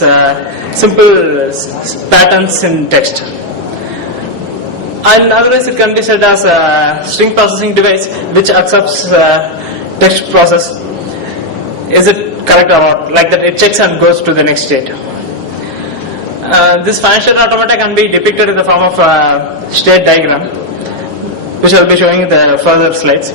simple patterns in text. And otherwise it can be said as a string processing device which accepts text process. Is it correct or not? Like that, it checks and goes to the next state. This finite state automata can be depicted in the form of a state diagram, which I will be showing in the further slides.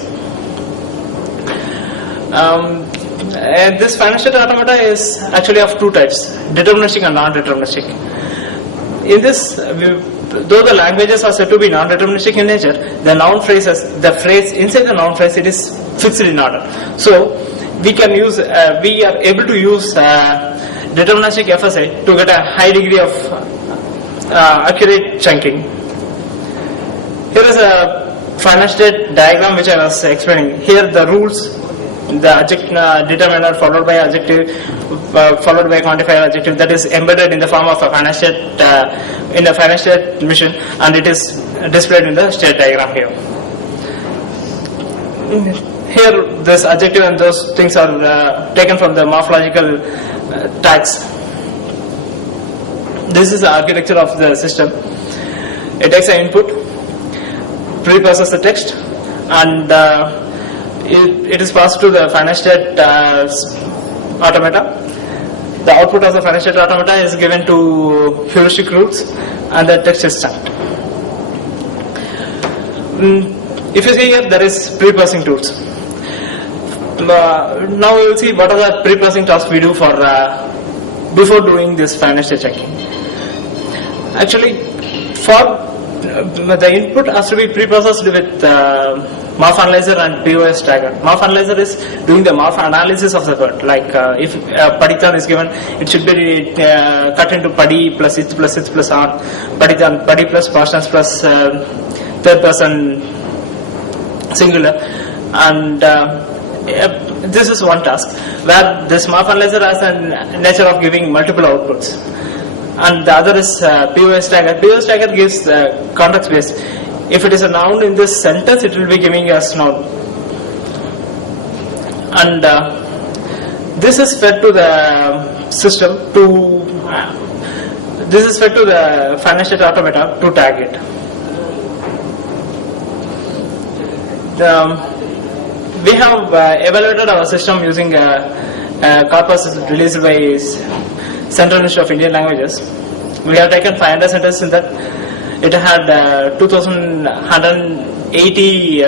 This finite state automata is actually of two types: deterministic and non-deterministic. In this, though the languages are said to be non-deterministic in nature, the phrase inside the noun phrase, it is fixed in order. So we are able to use deterministic FSA to get a high degree of accurate chunking. Here is a finite state diagram which I was explaining. Here the rules, the adjective determiner followed by adjective followed by quantifier adjective, that is embedded in the form of a finite state in a finite state machine, and it is displayed in the state diagram here. Here this adjective and those things are taken from the morphological tags. This is the architecture of the system. It takes an input, pre-processes the text, and it is passed to the finite state automata. The output of the finite state automata is given to heuristic roots, and the text is chunked. If you see here, there is pre-processing tools. Now we will see what are the pre-processing tasks we do for before doing this finite state checking. Actually, for the input has to be pre-processed with morph analyzer and POS tagger. Morph analyzer is doing the morph analysis of the word. Like if Padithan is given, it should be cut into Padi plus it plus it plus on. Padithan, Padi plus past tense plus third person singular, and this is one task where this morph analyzer has a nature of giving multiple outputs, and the other is POS tagger. POS tagger gives the context base. If it is a noun in this sentence, it will be giving us noun, and this is fed to the system this is fed to the finite state automata to tag it. We have evaluated our system using a corpus released by Central Institute of Indian Languages. We have taken 500 sentences in that. It had 2,180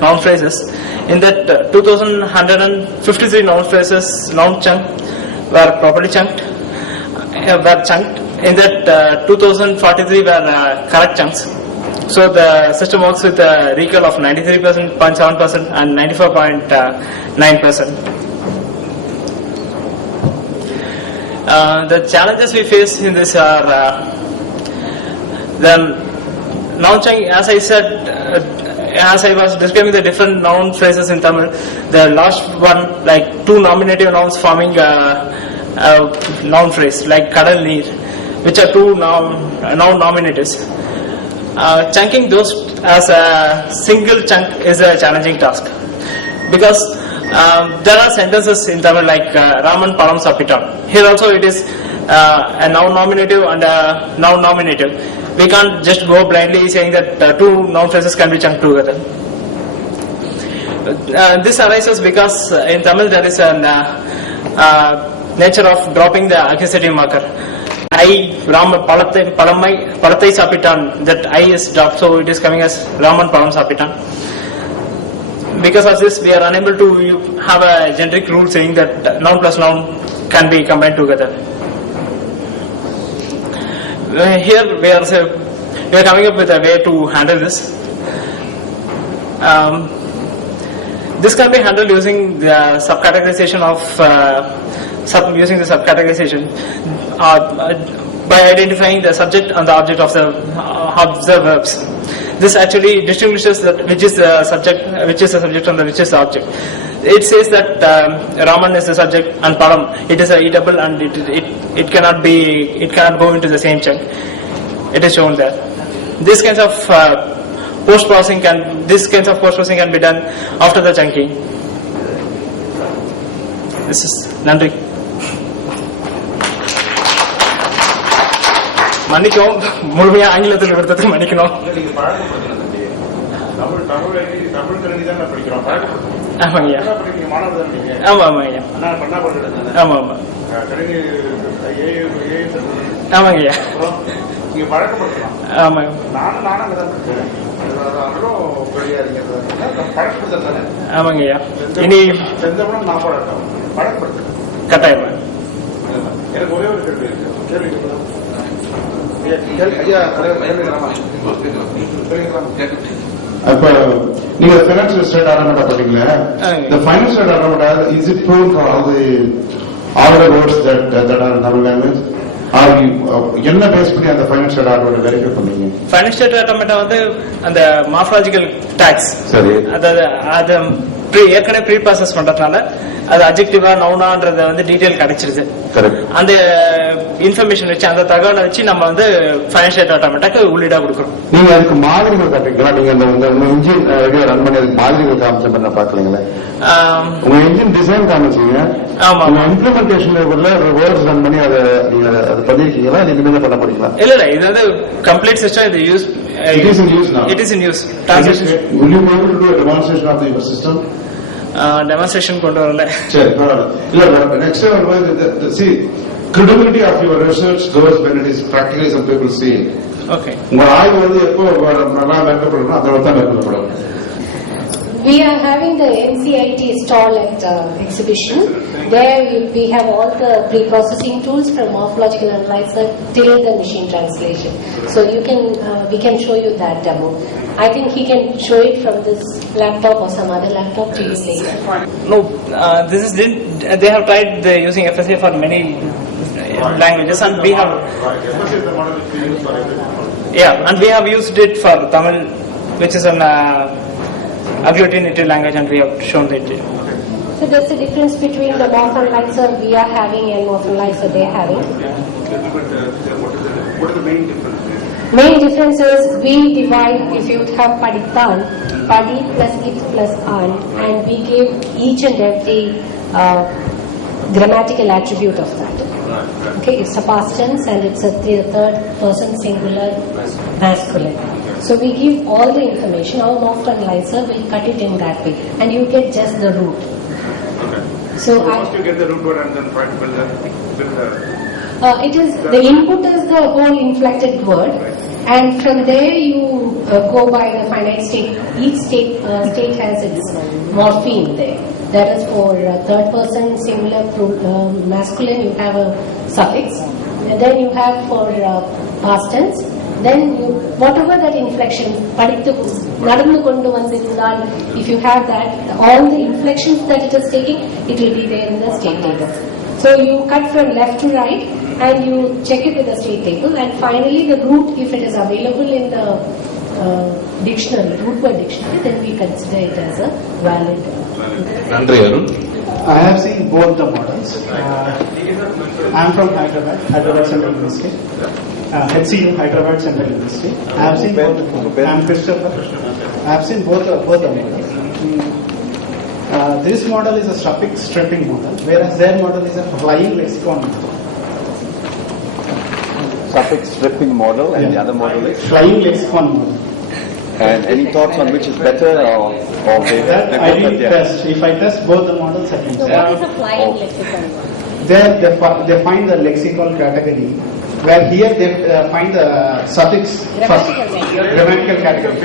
noun phrases. In that 2,153 noun phrases, noun chunk were properly chunked. In that 2,043 were correct chunks. So the system works with a recall of 93.7% and 94.9%. The challenges we face in this are the noun chunk. As I said, as I was describing the different noun phrases in Tamil, the last one, like two nominative nouns forming a noun phrase, like kadal neer, which are two noun nominatives. Chunking those as a single chunk is a challenging task, because there are sentences in Tamil like Raman Palam Sapitan. Here also it is a noun nominative and a noun nominative. We can't just go blindly saying that two noun phrases can be chunked together. This arises because in Tamil there is a nature of dropping the accusative marker. I, Raman Palatai Sapitan, that I is dropped, so it is coming as Raman Palam Sapitan. Because of this, we are unable to have a generic rule saying that noun plus noun can be combined together. Here we are coming up with a way to handle this. This can be handled using the subcategorization of by identifying the subject and the object of the observed verbs. This actually distinguishes that which is the subject and which is the object. It says that Raman is the subject and Param, it is a eatable, and it cannot go into the same chunk. It is shown there. These kinds of post processing can be done after the chunking. This is Nandri. மன்னிக்கும், முழுமையா ஆங்கிலத்தில் விடுறதுக்கு மன்னிக்கணும். ஆமாங்கய்யா. ஆமா ஆமாங்கய்யா. ஆமா ஆமா ஆமாங்கய்யா. ஆமா ஆமாங்கய்யா. இனி கட்டாயமா. எனக்கு ஒரே ஒரு கேள்வி அப்ப நீங்க பைனான்சியல் ஸ்டேட் ஆரம்பிட்டா பாத்தீங்களா, இந்த பைனான்சியல் ஸ்டேட் ஆரம்பிட்டா is it proved for all the words that are in Tamil language? என்ன பேஸ் பண்ணி அந்த பைனான்சியல் ஆர்டர் வெரிஃபை பண்ணீங்க? பைனான்சியல் ஆட்டோமேட்டா வந்து அந்த மார்ஃபாலஜிக்கல் டாக்ஸ், சரி, அதாவது ஏற்கனவே ப்ரீ ப்ராசஸ் பண்றதுனால அது அட்ஜெக்டிவா நவுனான்றத வந்து டீடைல் கிடைச்சிருது. அந்த இன்ஃபர்மேஷன் வச்சு, அந்த தகவலை வச்சு நம்ம வந்து பைனான்சியல் ஆட்டோமேட்டாக்கு உள்ளீடா கொடுக்குறோம். நீங்க அதுக்கு மாதிரிகள் காட்டுறீங்களா? நீங்க உங்க இன்ஜின் ரெடியா ரன் பண்ணி அதுக்கு மாதிரிகள் காமிச்ச மாதிரி நான் பாக்கலீங்களா? உங்க இன்ஜின் டிசைன் காமிச்சீங்க. ஆமா, இம்ப்ளிமெண்டேஷன் வேர்ட்ஸ் ரன் பண்ணி அதை நீங்க அது பண்ணிருக்கீங்களா? நீங்க என்ன பண்ண போறீங்களா? இல்ல இது வந்து கம்ப்ளீட் சிஸ்டம். இது use, it is in use now. It is in use. Translation. Will you be able to do a demonstration of your system? Demonstration கொண்டு வரல. சரி, இல்ல next time see credibility of your research goes when it is practically some people see. Okay. உங்க ஆய்வு வந்து எப்போ நல்லா மேற்கொள்ளணும் அதோட தான் மேற்கொள்ளப்படும். We are having the NCIT stall at exhibition. There we have all the pre-processing tools from morphological analyzer till the machine translation. So you can, we can show you that demo. I think he can show it from this laptop or some other laptop to you later. No, this is they have tried using FSA for many languages, and we have and we have used it for Tamil, which is an agglutinative language, and we have shown it. So there's a difference between the morph analyzer we are having and morph analyzer they are having. What is the main difference? Main difference is we divide, if you have padithan, padi plus it plus an, and we give each and every grammatical attribute of that. Okay, it's a past tense and it's a third person singular masculine. So we give all the information. Our morph analyzer will cut it in that way, and you get just the root. Okay. So once you get the root word and then try to build it is the input is the whole inflected word, and from there you go by the finite state. Each state has its morpheme there. That is for third person singular masculine you have a suffix, and then you have for past tense. Then you, whatever that inflection, nadannu kondu vandirundal, if you have that, all the inflections that it is taking, it will be there in the state table. So you cut from left to right and you check it with the state table, and finally the root, if it is available in the dictionary, root word dictionary, then we consider it as a valid. Nandri Arun. I have seen both the models. I am from Hyderabad Central University. HCU, Hyderabad Central University. I have seen both. I am Christopher. I have seen both the models. This model is a suffix stripping model, whereas their model is a flying lexicon model. Suffix stripping model, and the other model is flying lexicon model. And any thoughts on which is better, or they I didn't test. If I test both the models, I can So say. what is a flying lexicon? There they find the lexical category, where here they find the suffix first, grammatical category.